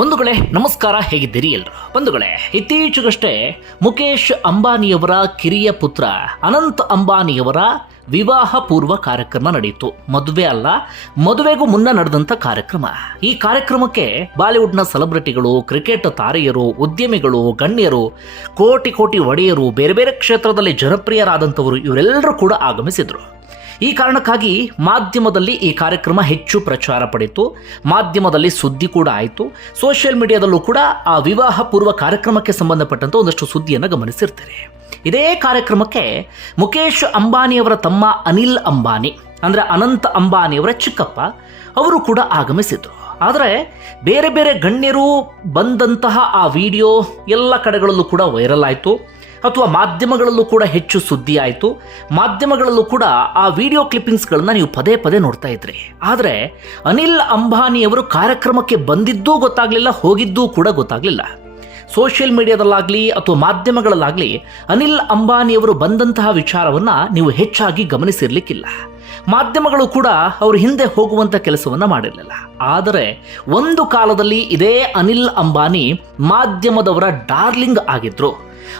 ಬಂಧುಗಳೇ ನಮಸ್ಕಾರ, ಹೇಗಿದ್ದೀರಿ ಎಲ್ಲರೂ? ಬಂಧುಗಳೇ, ಇತ್ತೀಚೆಗಷ್ಟೇ ಮುಖೇಶ್ ಅಂಬಾನಿಯವರ ಕಿರಿಯ ಪುತ್ರ ಅನಂತ್ ಅಂಬಾನಿಯವರ ವಿವಾಹ ಪೂರ್ವ ಕಾರ್ಯಕ್ರಮ ನಡೆಯಿತು. ಮದುವೆ ಅಲ್ಲ, ಮದುವೆಗೂ ಮುನ್ನ ನಡೆದಂಥ ಕಾರ್ಯಕ್ರಮ. ಈ ಕಾರ್ಯಕ್ರಮಕ್ಕೆ ಬಾಲಿವುಡ್ನ ಸೆಲೆಬ್ರಿಟಿಗಳು, ಕ್ರಿಕೆಟ್ ತಾರೆಯರು, ಉದ್ಯಮಿಗಳು, ಗಣ್ಯರು, ಕೋಟಿ ಕೋಟಿ ಒಡೆಯರು, ಬೇರೆ ಬೇರೆ ಕ್ಷೇತ್ರದಲ್ಲಿ ಜನಪ್ರಿಯರಾದಂಥವರು ಇವರೆಲ್ಲರೂ ಕೂಡ ಆಗಮಿಸಿದರು. ಈ ಕಾರಣಕ್ಕಾಗಿ ಮಾಧ್ಯಮದಲ್ಲಿ ಈ ಕಾರ್ಯಕ್ರಮ ಹೆಚ್ಚು ಪ್ರಚಾರ ಪಡೆಯಿತು. ಮಾಧ್ಯಮದಲ್ಲಿ ಸುದ್ದಿ ಕೂಡ ಆಯಿತು. ಸೋಷಿಯಲ್ ಮೀಡಿಯಾದಲ್ಲೂ ಕೂಡ ಆ ವಿವಾಹ ಪೂರ್ವ ಕಾರ್ಯಕ್ರಮಕ್ಕೆ ಸಂಬಂಧಪಟ್ಟಂಥ ಒಂದಷ್ಟು ಸುದ್ದಿಯನ್ನು ಗಮನಿಸಿರ್ತಾರೆ. ಇದೇ ಕಾರ್ಯಕ್ರಮಕ್ಕೆ ಮುಖೇಶ್ ಅಂಬಾನಿಯವರ ತಮ್ಮ ಅನಿಲ್ ಅಂಬಾನಿ, ಅಂದರೆ ಅನಂತ್ ಅಂಬಾನಿಯವರ ಚಿಕ್ಕಪ್ಪ, ಅವರು ಕೂಡ ಆಗಮಿಸಿದ್ರು. ಆದರೆ ಬೇರೆ ಬೇರೆ ಗಣ್ಯರು ಬಂದಂತಹ ಆ ವಿಡಿಯೋ ಎಲ್ಲ ಕಡೆಗಳಲ್ಲೂ ಕೂಡ ವೈರಲ್ ಆಯಿತು, ಅಥವಾ ಮಾಧ್ಯಮಗಳಲ್ಲೂ ಕೂಡ ಹೆಚ್ಚು ಸುದ್ದಿ ಆಯಿತು. ಮಾಧ್ಯಮಗಳಲ್ಲೂ ಕೂಡ ಆ ವಿಡಿಯೋ ಕ್ಲಿಪ್ಪಿಂಗ್ಸ್ಗಳನ್ನ ನೀವು ಪದೇ ಪದೇ ನೋಡ್ತಾ ಇದ್ರಿ. ಆದರೆ ಅನಿಲ್ ಅಂಬಾನಿಯವರು ಕಾರ್ಯಕ್ರಮಕ್ಕೆ ಬಂದಿದ್ದೂ ಗೊತ್ತಾಗಲಿಲ್ಲ, ಹೋಗಿದ್ದೂ ಕೂಡ ಗೊತ್ತಾಗಲಿಲ್ಲ. ಸೋಷಿಯಲ್ ಮೀಡಿಯಾದಲ್ಲಾಗಲಿ ಅಥವಾ ಮಾಧ್ಯಮಗಳಲ್ಲಾಗಲಿ ಅನಿಲ್ ಅಂಬಾನಿಯವರು ಬಂದಂತಹ ವಿಚಾರವನ್ನು ನೀವು ಹೆಚ್ಚಾಗಿ ಗಮನಿಸಿರ್ಲಿಕ್ಕಿಲ್ಲ. ಮಾಧ್ಯಮಗಳು ಕೂಡ ಅವರು ಹಿಂದೆ ಹೋಗುವಂಥ ಕೆಲಸವನ್ನು ಮಾಡಿರಲಿಲ್ಲ. ಆದರೆ ಒಂದು ಕಾಲದಲ್ಲಿ ಇದೇ ಅನಿಲ್ ಅಂಬಾನಿ ಮಾಧ್ಯಮದವರ ಡಾರ್ಲಿಂಗ್ ಆಗಿದ್ರು.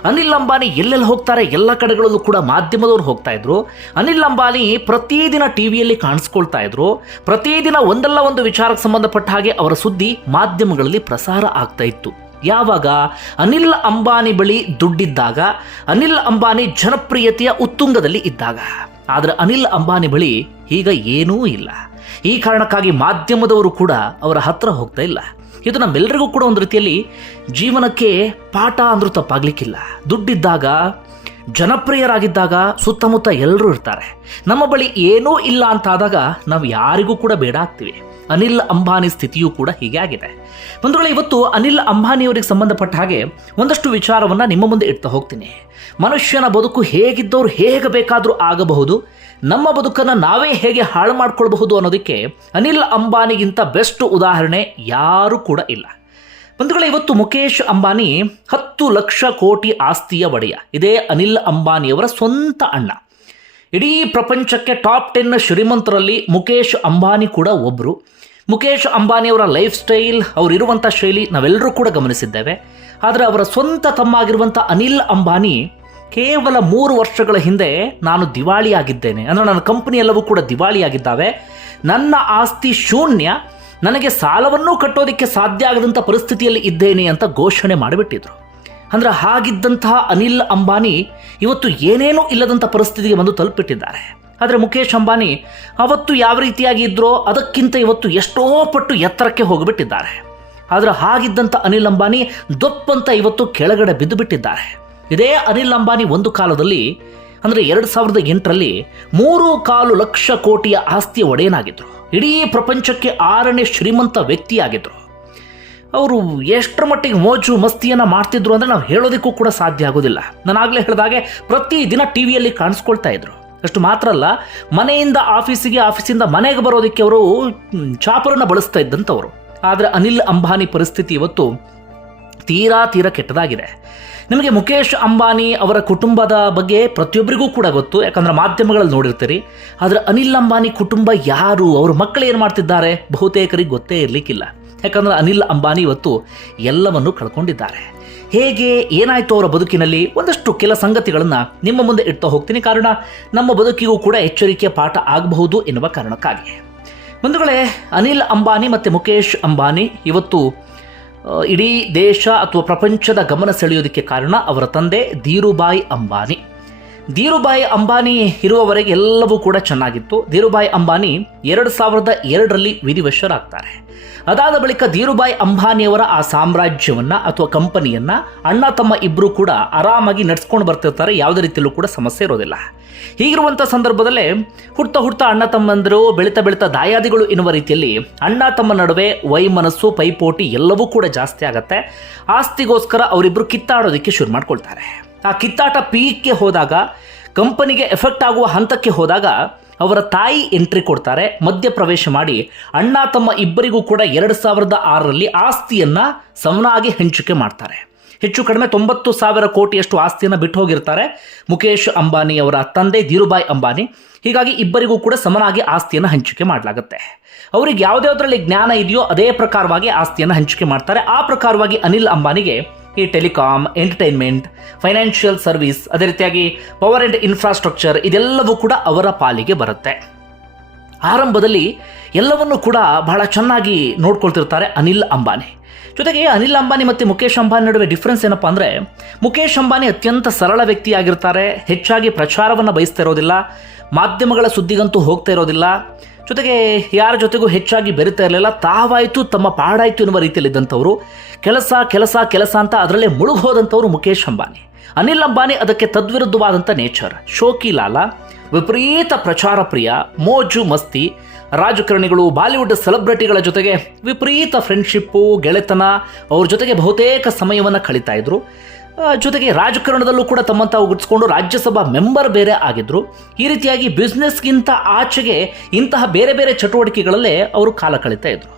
ಅನಿಲ್ ಅಂಬಾನಿ ಎಲ್ಲೆಲ್ಲಿ ಹೋಗ್ತಾರೆ ಎಲ್ಲ ಕಡೆಗಳಲ್ಲೂ ಕೂಡ ಮಾಧ್ಯಮದವರು ಹೋಗ್ತಾ ಇದ್ರು. ಅನಿಲ್ ಅಂಬಾನಿ ಪ್ರತಿದಿನ ಟಿವಿಯಲ್ಲಿ ಕಾಣಿಸ್ಕೊಳ್ತಾ ಇದ್ರು. ಪ್ರತಿದಿನ ಒಂದಲ್ಲ ಒಂದು ವಿಚಾರಕ್ಕೆ ಸಂಬಂಧಪಟ್ಟ ಹಾಗೆ ಅವರ ಸುದ್ದಿ ಮಾಧ್ಯಮಗಳಲ್ಲಿ ಪ್ರಸಾರ ಆಗ್ತಾ ಇತ್ತು. ಯಾವಾಗ ಅನಿಲ್ ಅಂಬಾನಿ ಬಳಿ ದುಡ್ಡಿದ್ದಾಗ, ಅನಿಲ್ ಅಂಬಾನಿ ಜನಪ್ರಿಯತೆಯ ಉತ್ತುಂಗದಲ್ಲಿ ಇದ್ದಾಗ. ಆದರೆ ಅನಿಲ್ ಅಂಬಾನಿ ಬಳಿ ಈಗ ಏನೂ ಇಲ್ಲ. ಈ ಕಾರಣಕ್ಕಾಗಿ ಮಾಧ್ಯಮದವರು ಕೂಡ ಅವರ ಹತ್ರ ಹೋಗ್ತಾ ಇಲ್ಲ. ಇದು ನಮ್ಮೆಲ್ಲರಿಗೂ ಕೂಡ ಒಂದು ರೀತಿಯಲ್ಲಿ ಜೀವನಕ್ಕೆ ಪಾಠ ಅಂದ್ರೂ ತಪ್ಪಾಗಲಿಕ್ಕಿಲ್ಲ. ದುಡ್ಡಿದ್ದಾಗ, ಜನಪ್ರಿಯರಾಗಿದ್ದಾಗ ಸುತ್ತಮುತ್ತ ಎಲ್ಲರೂ ಇರ್ತಾರೆ. ನಮ್ಮ ಬಳಿ ಏನೂ ಇಲ್ಲ ಅಂತಾದಾಗ ನಾವು ಯಾರಿಗೂ ಕೂಡ ಬೇಡ ಆಗ್ತೀವಿ. ಅನಿಲ್ ಅಂಬಾನಿ ಸ್ಥಿತಿಯೂ ಕೂಡ ಹೀಗೆ ಆಗಿದೆ. ಬಂಧುಗಳೇ, ಇವತ್ತು ಅನಿಲ್ ಅಂಬಾನಿಯವರಿಗೆ ಸಂಬಂಧಪಟ್ಟ ಹಾಗೆ ಒಂದಷ್ಟು ವಿಚಾರವನ್ನು ನಿಮ್ಮ ಮುಂದೆ ಇಡ್ತಾ ಹೋಗ್ತೀನಿ. ಮನುಷ್ಯನ ಬದುಕು ಹೇಗಿದ್ದವ್ರು ಹೇಗೆ ಬೇಕಾದರೂ ಆಗಬಹುದು, ನಮ್ಮ ಬದುಕನ್ನು ನಾವೇ ಹೇಗೆ ಹಾಳು ಮಾಡ್ಕೊಳ್ಬಹುದು ಅನ್ನೋದಕ್ಕೆ ಅನಿಲ್ ಅಂಬಾನಿಗಿಂತ ಬೆಸ್ಟ್ ಉದಾಹರಣೆ ಯಾರೂ ಕೂಡ ಇಲ್ಲ. ಬಂಧುಗಳೇ, ಇವತ್ತು ಮುಖೇಶ್ ಅಂಬಾನಿ 10 ಲಕ್ಷ ಕೋಟಿ ಆಸ್ತಿಯ ಒಡೆಯ. ಇದೇ ಅನಿಲ್ ಅಂಬಾನಿಯವರ ಸ್ವಂತ ಅಣ್ಣ. ಇಡೀ ಪ್ರಪಂಚಕ್ಕೆ ಟಾಪ್ 10 ಶ್ರೀಮಂತರಲ್ಲಿ ಮುಖೇಶ್ ಅಂಬಾನಿ ಕೂಡ ಒಬ್ಬರು. ಮುಖೇಶ್ ಅಂಬಾನಿಯವರ ಲೈಫ್ ಸ್ಟೈಲ್, ಅವರಿರುವಂಥ ಶೈಲಿ ನಾವೆಲ್ಲರೂ ಕೂಡ ಗಮನಿಸಿದ್ದೇವೆ. ಆದರೆ ಅವರ ಸ್ವಂತ ತಮ್ಮ ಆಗಿರುವಂಥ ಅನಿಲ್ ಅಂಬಾನಿ ಕೇವಲ 3 ವರ್ಷಗಳ ಹಿಂದೆ ನಾನು ದಿವಾಳಿಯಾಗಿದ್ದೇನೆ, ಅಂದರೆ ನನ್ನ ಕಂಪನಿ ಎಲ್ಲವೂ ಕೂಡ ದಿವಾಳಿಯಾಗಿದ್ದಾವೆ, ನನ್ನ ಆಸ್ತಿ ಶೂನ್ಯ, ನನಗೆ ಸಾಲವನ್ನೂ ಕಟ್ಟೋದಕ್ಕೆ ಸಾಧ್ಯ ಆಗದಂಥ ಪರಿಸ್ಥಿತಿಯಲ್ಲಿ ಇದ್ದೇನೆ ಅಂತ ಘೋಷಣೆ ಮಾಡಿಬಿಟ್ಟಿದ್ರು. ಅಂದರೆ ಹಾಗಿದ್ದಂತಹ ಅನಿಲ್ ಅಂಬಾನಿ ಇವತ್ತು ಏನೇನೂ ಇಲ್ಲದಂಥ ಪರಿಸ್ಥಿತಿಗೆ ಬಂದು ತಲುಪಿಟ್ಟಿದ್ದಾರೆ. ಆದರೆ ಮುಖೇಶ್ ಅಂಬಾನಿ ಅವತ್ತು ಯಾವ ರೀತಿಯಾಗಿ ಇದ್ರೋ ಅದಕ್ಕಿಂತ ಇವತ್ತು ಎಷ್ಟೋ ಪಟ್ಟು ಎತ್ತರಕ್ಕೆ ಹೋಗಿಬಿಟ್ಟಿದ್ದಾರೆ. ಆದರೆ ಹಾಗಿದ್ದಂಥ ಅನಿಲ್ ಅಂಬಾನಿ ದೊಪ್ಪಂತ ಇವತ್ತು ಕೆಳಗಡೆ ಬಿದ್ದು ಬಿಟ್ಟಿದ್ದಾರೆ. ಇದೇ ಅನಿಲ್ ಅಂಬಾನಿ ಒಂದು ಕಾಲದಲ್ಲಿ, ಅಂದರೆ 2008ರಲ್ಲಿ 3.25 ಲಕ್ಷ ಕೋಟಿಯ ಆಸ್ತಿಯ ಒಡೆಯನಾಗಿದ್ದರು. ಇಡೀ ಪ್ರಪಂಚಕ್ಕೆ 6ನೇ ಶ್ರೀಮಂತ ವ್ಯಕ್ತಿಯಾಗಿದ್ದರು. ಅವರು ಎಷ್ಟರ ಮಟ್ಟಿಗೆ ಮೋಜು ಮಸ್ತಿಯನ್ನು ಮಾಡ್ತಿದ್ರು ಅಂದರೆ ನಾವು ಹೇಳೋದಕ್ಕೂ ಕೂಡ ಸಾಧ್ಯ ಆಗೋದಿಲ್ಲ. ನಾನು ಆಗಲೇ ಹೇಳಿದಾಗೆ ಪ್ರತಿದಿನ ಟಿವಿಯಲ್ಲಿ ಕಾಣಿಸ್ಕೊಳ್ತಾ ಇದ್ರು. ಅಷ್ಟು ಮಾತ್ರ ಅಲ್ಲ, ಮನೆಯಿಂದ ಆಫೀಸಿಗೆ, ಆಫೀಸಿಂದ ಮನೆಗೆ ಬರೋದಕ್ಕೆ ಅವರು ಚಾಪರನ್ನು ಬಳಸ್ತಾ ಇದ್ದಂಥವರು. ಆದರೆ ಅನಿಲ್ ಅಂಬಾನಿ ಪರಿಸ್ಥಿತಿ ಇವತ್ತು ತೀರಾ ಕೆಟ್ಟದಾಗಿದೆ. ನಿಮಗೆ ಮುಖೇಶ್ ಅಂಬಾನಿ ಅವರ ಕುಟುಂಬದ ಬಗ್ಗೆ ಪ್ರತಿಯೊಬ್ಬರಿಗೂ ಕೂಡ ಗೊತ್ತು, ಯಾಕಂದರೆ ಮಾಧ್ಯಮಗಳಲ್ಲಿ ನೋಡಿರ್ತೀರಿ. ಆದರೆ ಅನಿಲ್ ಅಂಬಾನಿ ಕುಟುಂಬ ಯಾರು, ಅವ್ರ ಮಕ್ಕಳು ಏನು ಮಾಡ್ತಿದ್ದಾರೆ, ಬಹುತೇಕರಿಗೆ ಗೊತ್ತೇ ಇರಲಿಕ್ಕಿಲ್ಲ. ಯಾಕಂದರೆ ಅನಿಲ್ ಅಂಬಾನಿ ಇವತ್ತು ಎಲ್ಲವನ್ನು ಕಳ್ಕೊಂಡಿದ್ದಾರೆ. ಹೇಗೆ ಏನಾಯಿತು ಅವರ ಬದುಕಿನಲ್ಲಿ, ಒಂದಷ್ಟು ಕೆಲ ಸಂಗತಿಗಳನ್ನು ನಿಮ್ಮ ಮುಂದೆ ಇಡ್ತಾ ಹೋಗ್ತೀನಿ. ಕಾರಣ ನಮ್ಮ ಬದುಕಿಗೂ ಕೂಡ ಎಚ್ಚರಿಕೆಯ ಪಾಠ ಆಗಬಹುದು ಎನ್ನುವ ಕಾರಣಕ್ಕಾಗಿ. ಬಂಧುಗಳೇ, ಅನಿಲ್ ಅಂಬಾನಿ ಮತ್ತು ಮುಖೇಶ್ ಅಂಬಾನಿ ಇವತ್ತು ಇಡೀ ದೇಶ ಅಥವಾ ಪ್ರಪಂಚದ ಗಮನ ಸೆಳೆಯೋದಕ್ಕೆ ಕಾರಣ ಅವರ ತಂದೆ ಧೀರುಭಾಯ್ ಅಂಬಾನಿ. ಧೀರುಭಾಯ್ ಅಂಬಾನಿ ಇರುವವರೆಗೆ ಎಲ್ಲವೂ ಕೂಡ ಚೆನ್ನಾಗಿತ್ತು. ಧೀರುಭಾಯ್ ಅಂಬಾನಿ 2002ರಲ್ಲಿ ವಿಧಿವಶರಾಗ್ತಾರೆ. ಅದಾದ ಬಳಿಕ ಧೀರುಭಾಯ್ ಅಂಬಾನಿಯವರ ಆ ಸಾಮ್ರಾಜ್ಯವನ್ನು ಅಥವಾ ಕಂಪನಿಯನ್ನು ಅಣ್ಣ ತಮ್ಮ ಇಬ್ಬರು ಕೂಡ ಆರಾಮಾಗಿ ನಡೆಸ್ಕೊಂಡು ಬರ್ತಿರ್ತಾರೆ. ಯಾವುದೇ ರೀತಿಯಲ್ಲೂ ಕೂಡ ಸಮಸ್ಯೆ ಇರೋದಿಲ್ಲ. ಹೀಗಿರುವಂಥ ಸಂದರ್ಭದಲ್ಲೇ ಹುಡ್ತಾ ಅಣ್ಣ ತಮ್ಮಂದರು ಬೆಳೀತಾ ದಾಯಾದಿಗಳು ಎನ್ನುವ ರೀತಿಯಲ್ಲಿ ಅಣ್ಣ ತಮ್ಮ ನಡುವೆ ವೈಮನಸ್ಸು, ಪೈಪೋಟಿ ಎಲ್ಲವೂ ಕೂಡ ಜಾಸ್ತಿ ಆಗತ್ತೆ. ಆಸ್ತಿಗೋಸ್ಕರ ಅವರಿಬ್ಬರು ಕಿತ್ತಾಡೋದಕ್ಕೆ ಶುರು ಮಾಡ್ಕೊಳ್ತಾರೆ. ಆ ಕಿತ್ತಾಟ ಪೀಕ್ಗೆ ಹೋದಾಗ, ಕಂಪನಿಗೆ ಎಫೆಕ್ಟ್ ಆಗುವ ಹಂತಕ್ಕೆ ಹೋದಾಗ ಅವರ ತಾಯಿ ಎಂಟ್ರಿ ಕೊಡ್ತಾರೆ. ಮಧ್ಯಪ್ರವೇಶ ಮಾಡಿ ಅಣ್ಣ ತಮ್ಮ ಇಬ್ಬರಿಗೂ ಕೂಡ 2006ರಲ್ಲಿ ಆಸ್ತಿಯನ್ನು ಸಮನಾಗಿ ಹಂಚಿಕೆ ಮಾಡ್ತಾರೆ. ಹೆಚ್ಚು ಕಡಿಮೆ 90,000 ಕೋಟಿಯಷ್ಟು ಆಸ್ತಿಯನ್ನು ಬಿಟ್ಟು ಹೋಗಿರ್ತಾರೆ ಮುಖೇಶ್ ಅಂಬಾನಿ ಅವರ ತಂದೆ ಧೀರುಭಾಯ್ ಅಂಬಾನಿ. ಹೀಗಾಗಿ ಇಬ್ಬರಿಗೂ ಕೂಡ ಸಮನಾಗಿ ಆಸ್ತಿಯನ್ನು ಹಂಚಿಕೆ ಮಾಡಲಾಗುತ್ತೆ. ಅವರಿಗೆ ಯಾವುದ್ಯಾವುದರಲ್ಲಿ ಜ್ಞಾನ ಇದೆಯೋ ಅದೇ ಪ್ರಕಾರವಾಗಿ ಆಸ್ತಿಯನ್ನು ಹಂಚಿಕೆ ಮಾಡ್ತಾರೆ. ಆ ಪ್ರಕಾರವಾಗಿ ಅನಿಲ್ ಅಂಬಾನಿಗೆ ಈ ಟೆಲಿಕಾಂ, ಎಂಟರ್ಟೈನ್ಮೆಂಟ್, ಫೈನಾನ್ಷಿಯಲ್ ಸರ್ವಿಸ್, ಅದೇ ರೀತಿಯಾಗಿ ಪವರ್ ಆ್ಯಂಡ್ ಇನ್ಫ್ರಾಸ್ಟ್ರಕ್ಚರ್ ಇದೆಲ್ಲವೂ ಕೂಡ ಅವರ ಪಾಲಿಗೆ ಬರುತ್ತೆ. ಆರಂಭದಲ್ಲಿ ಎಲ್ಲವನ್ನೂ ಕೂಡ ಬಹಳ ಚೆನ್ನಾಗಿ ನೋಡ್ಕೊಳ್ತಿರ್ತಾರೆ ಅನಿಲ್ ಅಂಬಾನಿ. ಜೊತೆಗೆ ಅನಿಲ್ ಅಂಬಾನಿ ಮತ್ತು ಮುಖೇಶ್ ಅಂಬಾನಿ ನಡುವೆ ಡಿಫ್ರೆನ್ಸ್ ಏನಪ್ಪ ಅಂದರೆ, ಮುಖೇಶ್ ಅಂಬಾನಿ ಅತ್ಯಂತ ಸರಳ ವ್ಯಕ್ತಿಯಾಗಿರ್ತಾರೆ. ಹೆಚ್ಚಾಗಿ ಪ್ರಚಾರವನ್ನು ಬಯಸ್ತಾ ಇರೋದಿಲ್ಲ, ಮಾಧ್ಯಮಗಳ ಸುದ್ದಿಗಂತೂ ಹೋಗ್ತಾ ಇರೋದಿಲ್ಲ. ಜೊತೆಗೆ ಯಾರ ಜೊತೆಗೂ ಹೆಚ್ಚಾಗಿ ಬೆರೀತಾ ಇರಲಿಲ್ಲ. ತಾವಾಯಿತು ತಮ್ಮ ಪಾಡಾಯಿತು ಎನ್ನುವ ರೀತಿಯಲ್ಲಿದ್ದಂಥವ್ರು. ಕೆಲಸ ಕೆಲಸ ಕೆಲಸ ಅಂತ ಅದರಲ್ಲೇ ಮುಳುಗೋದಂಥವ್ರು ಮುಖೇಶ್ ಅಂಬಾನಿ. ಅನಿಲ್ ಅಂಬಾನಿ ಅದಕ್ಕೆ ತದ್ವಿರುದ್ಧವಾದಂಥ ನೇಚರ್. ಶೋಕಿ ಲಾಲ, ವಿಪರೀತ ಪ್ರಚಾರ ಪ್ರಿಯ, ಮೋಜು ಮಸ್ತಿ, ರಾಜಕಾರಣಿಗಳು, ಬಾಲಿವುಡ್ ಸೆಲೆಬ್ರಿಟಿಗಳ ಜೊತೆಗೆ ವಿಪರೀತ ಫ್ರೆಂಡ್ಶಿಪ್ಪು, ಗೆಳೆತನ, ಅವ್ರ ಜೊತೆಗೆ ಬಹುತೇಕ ಸಮಯವನ್ನು ಕಳೀತಾ ಇದ್ರು. ಜೊತೆಗೆ ರಾಜಕಾರಣದಲ್ಲೂ ಕೂಡ ತಮ್ಮಂತಾವು ಗುರ್ತಿಸ್ಕೊಂಡು ರಾಜ್ಯಸಭಾ ಮೆಂಬರ್ ಬೇರೆ ಆಗಿದ್ರು. ಈ ರೀತಿಯಾಗಿ ಬಿಸ್ನೆಸ್ಗಿಂತ ಆಚೆಗೆ ಇಂತಹ ಬೇರೆ ಬೇರೆ ಚಟುವಟಿಕೆಗಳಲ್ಲೇ ಅವರು ಕಾಲ ಕಳೀತಾ ಇದ್ರು.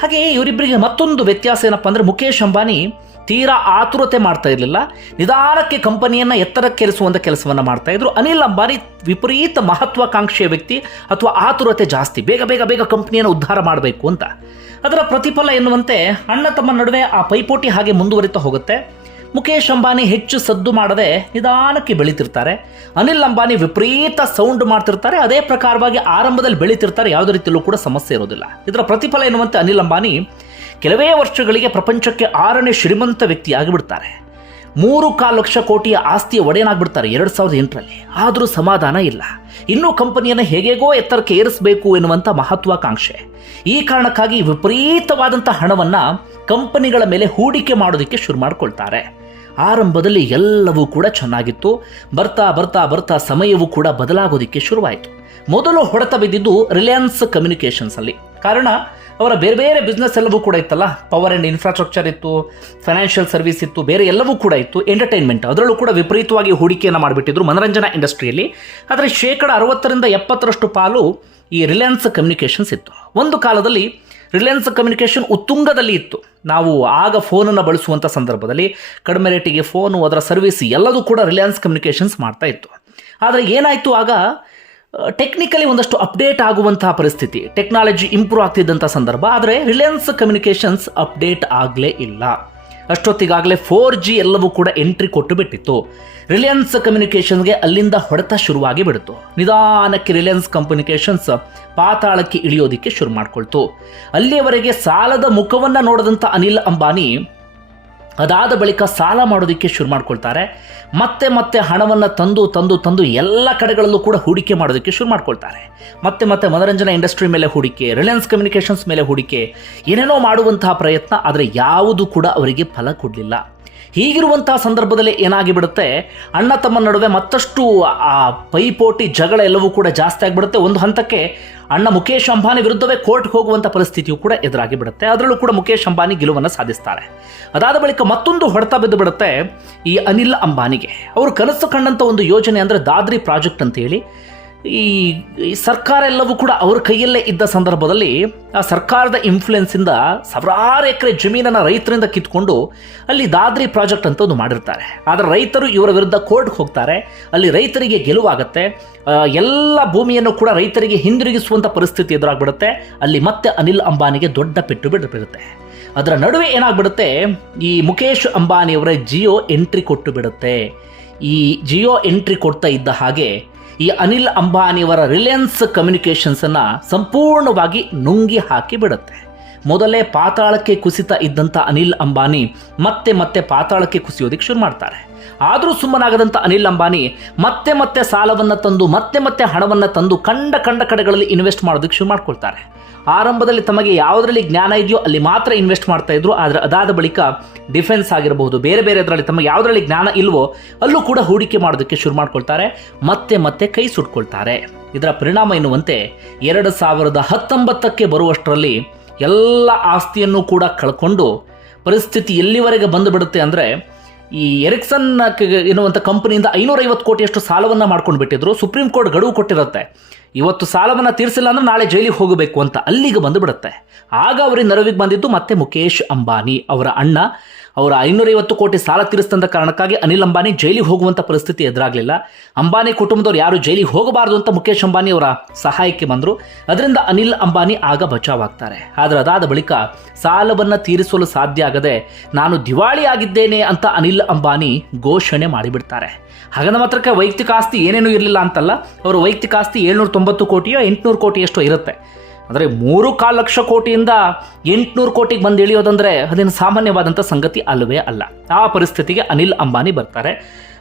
ಹಾಗೆ ಇವರಿಬ್ಬರಿಗೆ ಮತ್ತೊಂದು ವ್ಯತ್ಯಾಸ ಏನಪ್ಪ ಅಂದರೆ, ಮುಖೇಶ್ ಅಂಬಾನಿ ತೀರಾ ಆತುರತೆ ಮಾಡ್ತಾ ಇರಲಿಲ್ಲ, ನಿಧಾನಕ್ಕೆ ಕಂಪನಿಯನ್ನು ಎತ್ತರಕ್ಕೇರಿಸುವಂಥ ಕೆಲಸವನ್ನು ಮಾಡ್ತಾ ಇದ್ರು. ಅನಿಲ್ ಅಂಬಾನಿ ವಿಪರೀತ ಮಹತ್ವಾಕಾಂಕ್ಷೆಯ ವ್ಯಕ್ತಿ, ಅಥವಾ ಆತುರತೆ ಜಾಸ್ತಿ, ಬೇಗ ಬೇಗ ಬೇಗ ಕಂಪನಿಯನ್ನು ಉದ್ಧಾರ ಮಾಡಬೇಕು ಅಂತ. ಅದರ ಪ್ರತಿಫಲ ಎನ್ನುವಂತೆ ಅಣ್ಣ ತಮ್ಮ ನಡುವೆ ಆ ಪೈಪೋಟಿ ಹಾಗೆ ಮುಂದುವರಿತಾ ಹೋಗುತ್ತೆ. ಮುಖೇಶ್ ಅಂಬಾನಿ ಹೆಚ್ಚು ಸದ್ದು ಮಾಡದೆ ನಿಧಾನಕ್ಕೆ ಬೆಳೀತಿರ್ತಾರೆ. ಅನಿಲ್ ಅಂಬಾನಿ ವಿಪರೀತ ಸೌಂಡ್ ಮಾಡ್ತಿರ್ತಾರೆ. ಅದೇ ಪ್ರಕಾರವಾಗಿ ಆರಂಭದಲ್ಲಿ ಬೆಳೀತಿರ್ತಾರೆ, ಯಾವುದೇ ರೀತಿಯಲ್ಲೂ ಕೂಡ ಸಮಸ್ಯೆ ಇರೋದಿಲ್ಲ. ಇದರ ಪ್ರತಿಫಲ ಎನ್ನುವಂತೆ ಅನಿಲ್ ಅಂಬಾನಿ ಕೆಲವೇ ವರ್ಷಗಳಿಗೆ ಪ್ರಪಂಚಕ್ಕೆ 6ನೇ ಶ್ರೀಮಂತ ವ್ಯಕ್ತಿಯಾಗಿ ಬಿಡ್ತಾರೆ. 3.25 ಲಕ್ಷ ಕೋಟಿಯ ಆಸ್ತಿಯ ಒಡೆಯನಾಗ್ಬಿಡ್ತಾರೆ 2008ರಲ್ಲಿ. ಆದರೂ ಸಮಾಧಾನ ಇಲ್ಲ, ಇನ್ನೂ ಕಂಪನಿಯನ್ನು ಹೇಗೇಗೋ ಎತ್ತರಕ್ಕೆ ಏರಿಸಬೇಕು ಎನ್ನುವಂಥ ಮಹತ್ವಾಕಾಂಕ್ಷೆ. ಈ ಕಾರಣಕ್ಕಾಗಿ ವಿಪರೀತವಾದಂಥ ಹಣವನ್ನು ಕಂಪನಿಗಳ ಮೇಲೆ ಹೂಡಿಕೆ ಮಾಡೋದಕ್ಕೆ ಶುರು ಮಾಡಿಕೊಳ್ತಾರೆ. ಆರಂಭದಲ್ಲಿ ಎಲ್ಲವೂ ಕೂಡ ಚೆನ್ನಾಗಿತ್ತು. ಬರ್ತಾ ಬರ್ತಾ ಬರ್ತಾ ಸಮಯವೂ ಕೂಡ ಬದಲಾಗೋದಕ್ಕೆ ಶುರುವಾಯಿತು. ಮೊದಲು ಹೊಡೆತ ಬಿದ್ದಿದ್ದು ರಿಲಯನ್ಸ್ ಕಮ್ಯುನಿಕೇಷನ್ಸಲ್ಲಿ. ಕಾರಣ ಅವರ ಬೇರೆ ಬೇರೆ ಬಿಸ್ನೆಸ್ ಎಲ್ಲವೂ ಕೂಡ ಇತ್ತಲ್ಲ, ಪವರ್ ಆ್ಯಂಡ್ ಇನ್ಫ್ರಾಸ್ಟ್ರಕ್ಚರ್ ಇತ್ತು, ಫೈನಾನ್ಷಿಯಲ್ ಸರ್ವಿಸ್ ಇತ್ತು, ಬೇರೆ ಎಲ್ಲವೂ ಕೂಡ ಇತ್ತು. ಎಂಟರ್ಟೈನ್ಮೆಂಟ್ ಅದರಲ್ಲೂ ಕೂಡ ವಿಪರೀತವಾಗಿ ಹೂಡಿಕೆಯನ್ನು ಮಾಡಿಬಿಟ್ಟಿದ್ರು ಮನರಂಜನಾ ಇಂಡಸ್ಟ್ರಿಯಲ್ಲಿ. ಆದರೆ 60% 70% ಪಾಲು ಈ ರಿಲಯನ್ಸ್ ಕಮ್ಯುನಿಕೇಷನ್ಸ್ ಇತ್ತು. ಒಂದು ಕಾಲದಲ್ಲಿ ರಿಲಯನ್ಸ್ ಕಮ್ಯುನಿಕೇಷನ್ ಉತ್ತುಂಗದಲ್ಲಿ ಇತ್ತು. ನಾವು ಆಗ ಫೋನನ್ನು ಬಳಸುವಂಥ ಸಂದರ್ಭದಲ್ಲಿ ಕಡಿಮೆ ರೇಟಿಗೆ ಫೋನು, ಅದರ ಸರ್ವಿಸ್ ಎಲ್ಲದೂ ಕೂಡ ರಿಲಯನ್ಸ್ ಕಮ್ಯುನಿಕೇಷನ್ಸ್ ಮಾಡ್ತಾ ಇತ್ತು. ಆದರೆ ಏನಾಯಿತು, ಆಗ ಟೆಕ್ನಿಕಲಿ ಒಂದಷ್ಟು ಅಪ್ಡೇಟ್ ಆಗುವಂತಹ ಪರಿಸ್ಥಿತಿ, ಟೆಕ್ನಾಲಜಿ ಇಂಪ್ರೂವ್ ಆಗ್ತಿದ್ದಂಥ ಸಂದರ್ಭ. ಆದರೆ ರಿಲಯನ್ಸ್ ಕಮ್ಯುನಿಕೇಷನ್ಸ್ ಅಪ್ಡೇಟ್ ಆಗಲೇ ಇಲ್ಲ. ಅಷ್ಟೊತ್ತಿಗಾಗಲೇ 4G ಎಲ್ಲವೂ ಕೂಡ ಎಂಟ್ರಿ ಕೊಟ್ಟು ಬಿಟ್ಟಿತ್ತು. ರಿಲಯನ್ಸ್ ಕಮ್ಯುನಿಕೇಷನ್ಗೆ ಅಲ್ಲಿಂದ ಹೊಡೆತ ಶುರುವಾಗಿ ಬಿಡ್ತು. ನಿಧಾನಕ್ಕೆ ರಿಲಯನ್ಸ್ ಕಮ್ಯುನಿಕೇಷನ್ಸ್ ಪಾತಾಳಕ್ಕೆ ಇಳಿಯೋದಕ್ಕೆ ಶುರು ಮಾಡಿಕೊಳ್ತು. ಅಲ್ಲಿಯವರೆಗೆ ಸಾಲದ ಮುಖವನ್ನು ನೋಡಿದಂಥ ಅನಿಲ್ ಅಂಬಾನಿ ಅದಾದ ಬಳಿಕ ಸಾಲ ಮಾಡೋದಕ್ಕೆ ಶುರು ಮಾಡ್ಕೊಳ್ತಾರೆ. ಮತ್ತೆ ಮತ್ತೆ ಹಣವನ್ನು ತಂದು ತಂದು ತಂದು ಎಲ್ಲ ಕಡೆಗಳಲ್ಲೂ ಕೂಡ ಹೂಡಿಕೆ ಮಾಡೋದಕ್ಕೆ ಶುರು ಮಾಡ್ಕೊಳ್ತಾರೆ. ಮತ್ತೆ ಮತ್ತೆ ಮನರಂಜನಾ ಇಂಡಸ್ಟ್ರಿ ಮೇಲೆ ಹೂಡಿಕೆ, ರಿಲಯನ್ಸ್ ಕಮ್ಯುನಿಕೇಷನ್ಸ್ ಮೇಲೆ ಹೂಡಿಕೆ, ಏನೇನೋ ಮಾಡುವಂತಹ ಪ್ರಯತ್ನ. ಆದರೆ ಯಾವುದು ಕೂಡ ಅವರಿಗೆ ಫಲ ಕೊಡಲಿಲ್ಲ. ಹೀಗಿರುವಂತಹ ಸಂದರ್ಭದಲ್ಲಿ ಏನಾಗಿ ಬಿಡುತ್ತೆ, ಅಣ್ಣ ತಮ್ಮ ನಡುವೆ ಮತ್ತಷ್ಟು ಆ ಪೈಪೋಟಿ, ಜಗಳ ಎಲ್ಲವೂ ಕೂಡ ಜಾಸ್ತಿ ಆಗಿಬಿಡುತ್ತೆ. ಒಂದು ಹಂತಕ್ಕೆ ಅಣ್ಣ ಮುಖೇಶ್ ಅಂಬಾನಿ ವಿರುದ್ಧವೇ ಕೋರ್ಟ್ಗೆ ಹೋಗುವಂಥ ಪರಿಸ್ಥಿತಿಯು ಕೂಡ ಎದುರಾಗಿ ಬಿಡುತ್ತೆ. ಅದರಲ್ಲೂ ಕೂಡ ಮುಖೇಶ್ ಅಂಬಾನಿ ಗೆಲುವನ್ನು ಸಾಧಿಸ್ತಾರೆ. ಅದಾದ ಬಳಿಕ ಮತ್ತೊಂದು ಹೊಡೆತ ಬಿದ್ದು ಬಿಡುತ್ತೆ ಈ ಅನಿಲ್ ಅಂಬಾನಿಗೆ. ಅವರು ಕನಸು ಕಂಡಂಥ ಒಂದು ಯೋಜನೆ ಅಂದರೆ ದಾದ್ರಿ ಪ್ರಾಜೆಕ್ಟ್ ಅಂತೇಳಿ. ಈ ಸರ್ಕಾರ ಎಲ್ಲವೂ ಕೂಡ ಅವ್ರ ಕೈಯಲ್ಲೇ ಇದ್ದ ಸಂದರ್ಭದಲ್ಲಿ ಆ ಸರ್ಕಾರದ ಇನ್ಫ್ಲುಯೆನ್ಸಿಂದ ಸಾವಿರಾರು ಎಕರೆ ಜಮೀನನ್ನು ರೈತರಿಂದ ಕಿತ್ಕೊಂಡು ಅಲ್ಲಿ ದಾದ್ರಿ ಪ್ರಾಜೆಕ್ಟ್ ಅಂತ ಒಂದು ಮಾಡಿರ್ತಾರೆ. ಆದರೆ ರೈತರು ಇವರ ವಿರುದ್ಧ ಕೋರ್ಟ್ಗೆ ಹೋಗ್ತಾರೆ. ಅಲ್ಲಿ ರೈತರಿಗೆ ಗೆಲುವಾಗುತ್ತೆ. ಎಲ್ಲ ಭೂಮಿಯನ್ನು ಕೂಡ ರೈತರಿಗೆ ಹಿಂದಿರುಗಿಸುವಂಥ ಪರಿಸ್ಥಿತಿ ಎದುರಾಗ್ಬಿಡುತ್ತೆ. ಅಲ್ಲಿ ಮತ್ತೆ ಅನಿಲ್ ಅಂಬಾನಿಗೆ ದೊಡ್ಡ ಪೆಟ್ಟು ಬಿಡುತ್ತೆ. ಅದರ ನಡುವೆ ಏನಾಗ್ಬಿಡುತ್ತೆ, ಈ ಮುಖೇಶ್ ಅಂಬಾನಿಯವರ ಜಿಯೋ ಎಂಟ್ರಿ ಕೊಟ್ಟು ಬಿಡುತ್ತೆ. ಈ ಜಿಯೋ ಎಂಟ್ರಿ ಕೊಡ್ತಾ ಇದ್ದ ಹಾಗೆ ಈ ಅನಿಲ್ ಅಂಬಾನಿಯವರ ರಿಲಯನ್ಸ್ ಕಮ್ಯುನಿಕೇಷನ್ಸನ್ನು ಸಂಪೂರ್ಣವಾಗಿ ನುಂಗಿ ಹಾಕಿ ಬಿಡುತ್ತೆ. ಮೊದಲೇ ಪಾತಾಳಕ್ಕೆ ಕುಸಿತ ಇದ್ದಂಥ ಅನಿಲ್ ಅಂಬಾನಿ ಮತ್ತೆ ಮತ್ತೆ ಪಾತಾಳಕ್ಕೆ ಕುಸಿಯೋದಕ್ಕೆ ಶುರು ಮಾಡ್ತಾರೆ. ಆದರೂ ಸುಮ್ಮನಾಗದಂಥ ಅನಿಲ್ ಅಂಬಾನಿ ಮತ್ತೆ ಮತ್ತೆ ಸಾಲವನ್ನು ತಂದು ಮತ್ತೆ ಮತ್ತೆ ಹಣವನ್ನು ತಂದು ಕಂಡ ಕಡೆಗಳಲ್ಲಿ ಇನ್ವೆಸ್ಟ್ ಮಾಡೋದಕ್ಕೆ ಶುರು ಮಾಡ್ಕೊಳ್ತಾರೆ. ಆರಂಭದಲ್ಲಿ ತಮಗೆ ಯಾವುದರಲ್ಲಿ ಜ್ಞಾನ ಇದೆಯೋ ಅಲ್ಲಿ ಮಾತ್ರ ಇನ್ವೆಸ್ಟ್ ಮಾಡ್ತಾ ಇದ್ರು. ಆದರೆ ಅದಾದ ಬಳಿಕ ಡಿಫೆನ್ಸ್ ಆಗಿರಬಹುದು, ಬೇರೆ ಬೇರೆ ಅದರಲ್ಲಿ ತಮಗೆ ಯಾವುದರಲ್ಲಿ ಜ್ಞಾನ ಇಲ್ವೋ ಅಲ್ಲೂ ಕೂಡ ಹೂಡಿಕೆ ಮಾಡೋದಕ್ಕೆ ಶುರು ಮಾಡ್ಕೊಳ್ತಾರೆ. ಮತ್ತೆ ಮತ್ತೆ ಕೈ ಸುಟ್ಕೊಳ್ತಾರೆ. ಇದರ ಪರಿಣಾಮ ಎನ್ನುವಂತೆ 2019ಕ್ಕೆ ಬರುವಷ್ಟರಲ್ಲಿ ಎಲ್ಲ ಆಸ್ತಿಯನ್ನು ಕೂಡ ಕಳ್ಕೊಂಡು ಪರಿಸ್ಥಿತಿ ಎಲ್ಲಿವರೆಗೆ ಬಂದು ಬಿಡುತ್ತೆ ಅಂದರೆ, ಈ ಎರಿಕ್ಸನ್ ಎನ್ನುವಂಥ ಕಂಪನಿಯಿಂದ 550 ಕೋಟಿಯಷ್ಟು ಸಾಲವನ್ನು ಮಾಡ್ಕೊಂಡು ಬಿಟ್ಟಿದ್ರು. ಸುಪ್ರೀಂ ಕೋರ್ಟ್ ಗಡುವು ಕೊಟ್ಟಿರುತ್ತೆ, ಇವತ್ತು ಸಾಲವನ್ನು ತೀರಿಸಿಲ್ಲ ಅಂದರೆ ನಾಳೆ ಜೈಲಿಗೆ ಹೋಗಬೇಕು ಅಂತ. ಅಲ್ಲಿಗೆ ಬಂದು ಬಿಡುತ್ತೆ. ಆಗ ಅವರಿಗೆ ನೆರವಿಗೆ ಬಂದಿದ್ದು ಮತ್ತೆ ಮುಖೇಶ್ ಅಂಬಾನಿ ಅವರ ಅಣ್ಣ ಅವರ 550 ಕೋಟಿ ಸಾಲ ತೀರಿಸಿದಂಥ ಕಾರಣಕ್ಕಾಗಿ ಅನಿಲ್ ಅಂಬಾನಿ ಜೈಲಿಗೆ ಹೋಗುವಂಥ ಪರಿಸ್ಥಿತಿ ಎದುರಾಗಲಿಲ್ಲ. ಅಂಬಾನಿ ಕುಟುಂಬದವ್ರು ಯಾರು ಜೈಲಿಗೆ ಹೋಗಬಾರ್ದು ಅಂತ ಮುಖೇಶ್ ಅಂಬಾನಿ ಅವರ ಸಹಾಯಕ್ಕೆ ಬಂದರು. ಅದರಿಂದ ಅನಿಲ್ ಅಂಬಾನಿ ಆಗ ಬಚಾವಾಗ್ತಾರೆ. ಆದರೆ ಅದಾದ ಬಳಿಕ ಸಾಲವನ್ನು ತೀರಿಸಲು ಸಾಧ್ಯ ಆಗದೆ ನಾನು ದಿವಾಳಿ ಆಗಿದ್ದೇನೆ ಅಂತ ಅನಿಲ್ ಅಂಬಾನಿ ಘೋಷಣೆ ಮಾಡಿಬಿಡ್ತಾರೆ. ಹಾಗಂದ ಮಾತ್ರಕ್ಕೆ ವೈಯಕ್ತಿಕ ಆಸ್ತಿ ಏನೇನೂ ಇರಲಿಲ್ಲ ಅಂತಲ್ಲ. ಅವರ ವೈಯಕ್ತಿಕ ಆಸ್ತಿ 790 ಕೋಟಿಯೋ 800 ಕೋಟಿಯಷ್ಟು ಇರುತ್ತೆ. ಅಂದರೆ 3.25 ಲಕ್ಷ ಕೋಟಿಯಿಂದ 800 ಕೋಟಿಗೆ ಬಂದು ಇಳಿಯೋದಂದರೆ ಅದೇನು ಸಾಮಾನ್ಯವಾದಂಥ ಸಂಗತಿ ಅಲ್ಲವೇ ಅಲ್ಲ. ಆ ಪರಿಸ್ಥಿತಿಗೆ ಅನಿಲ್ ಅಂಬಾನಿ ಬರ್ತಾರೆ.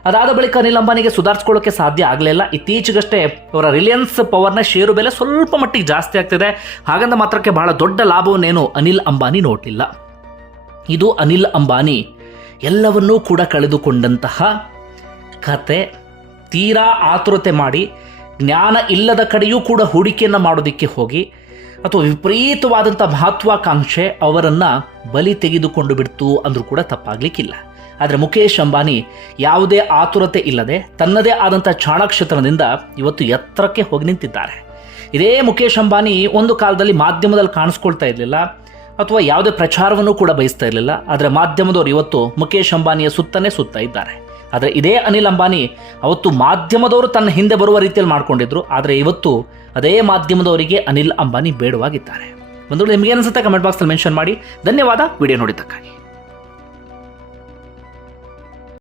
ಅದಾದ ಬಳಿಕ ಅನಿಲ್ ಅಂಬಾನಿಗೆ ಸುಧಾರಿಸ್ಕೊಳ್ಳೋಕ್ಕೆ ಸಾಧ್ಯ ಆಗಲಿಲ್ಲ. ಇತ್ತೀಚೆಗಷ್ಟೇ ಅವರ ರಿಲಯನ್ಸ್ ಪವರ್ನ ಷೇರು ಬೆಲೆ ಸ್ವಲ್ಪ ಮಟ್ಟಿಗೆ ಜಾಸ್ತಿ ಆಗ್ತಿದೆ. ಹಾಗಂದ ಮಾತ್ರಕ್ಕೆ ಬಹಳ ದೊಡ್ಡ ಲಾಭವನ್ನೇನು ಅನಿಲ್ ಅಂಬಾನಿ ನೋಡಲಿಲ್ಲ. ಇದು ಅನಿಲ್ ಅಂಬಾನಿ ಎಲ್ಲವನ್ನೂ ಕೂಡ ಕಳೆದುಕೊಂಡಂತಹ ಕತೆ. ತೀರಾ ಆತುರತೆ ಮಾಡಿ ಜ್ಞಾನ ಇಲ್ಲದ ಕಡೆಯೂ ಕೂಡ ಹೂಡಿಕೆಯನ್ನು ಮಾಡೋದಕ್ಕೆ ಹೋಗಿ ಅಥವಾ ವಿಪರೀತವಾದಂಥ ಮಹತ್ವಾಕಾಂಕ್ಷೆ ಅವರನ್ನು ಬಲಿ ತೆಗೆದುಕೊಂಡು ಬಿಡ್ತು ಅಂದರೂ ಕೂಡ ತಪ್ಪಾಗಲಿಕ್ಕಿಲ್ಲ. ಆದರೆ ಮುಖೇಶ್ ಅಂಬಾನಿ ಯಾವುದೇ ಆತುರತೆ ಇಲ್ಲದೆ ತನ್ನದೇ ಆದಂಥ ಚಾಣಾಕ್ಷತನದಿಂದ ಇವತ್ತು ಎತ್ತರಕ್ಕೆ ಹೋಗಿ ನಿಂತಿದ್ದಾರೆ. ಇದೇ ಮುಖೇಶ್ ಅಂಬಾನಿ ಒಂದು ಕಾಲದಲ್ಲಿ ಮಾಧ್ಯಮದಲ್ಲಿ ಕಾಣಿಸ್ಕೊಳ್ತಾ ಇರಲಿಲ್ಲ ಅಥವಾ ಯಾವುದೇ ಪ್ರಚಾರವನ್ನು ಕೂಡ ಬಯಸ್ತಾ ಇರಲಿಲ್ಲ. ಆದರೆ ಮಾಧ್ಯಮದವರು ಇವತ್ತು ಮುಖೇಶ್ ಅಂಬಾನಿಯ ಸುತ್ತನೇ ಸುತ್ತಾ ಇದ್ದಾರೆ. ಆದರೆ ಇದೇ ಅನಿಲ್ ಅಂಬಾನಿ ಅವತ್ತು ಮಾಧ್ಯಮದವರು ತನ್ನ ಹಿಂದೆ ಬರುವ ರೀತಿಯಲ್ಲಿ ಮಾಡ್ಕೊಂಡಿದ್ರು. ಆದರೆ ಇವತ್ತು ಅದೇ ಮಾಧ್ಯಮದವರಿಗೆ ಅನಿಲ್ ಅಂಬಾನಿ ಬೇಡವಾಗಿದ್ದಾರೆ. ಒಂದು ನಿಮಗೆ ಅನಿಸುತ್ತೆ ಕಮೆಂಟ್ ಬಾಕ್ಸಲ್ಲಿ ಮೆನ್ಷನ್ ಮಾಡಿ. ಧನ್ಯವಾದ ವಿಡಿಯೋ ನೋಡಿದ್ದಕ್ಕಾಗಿ.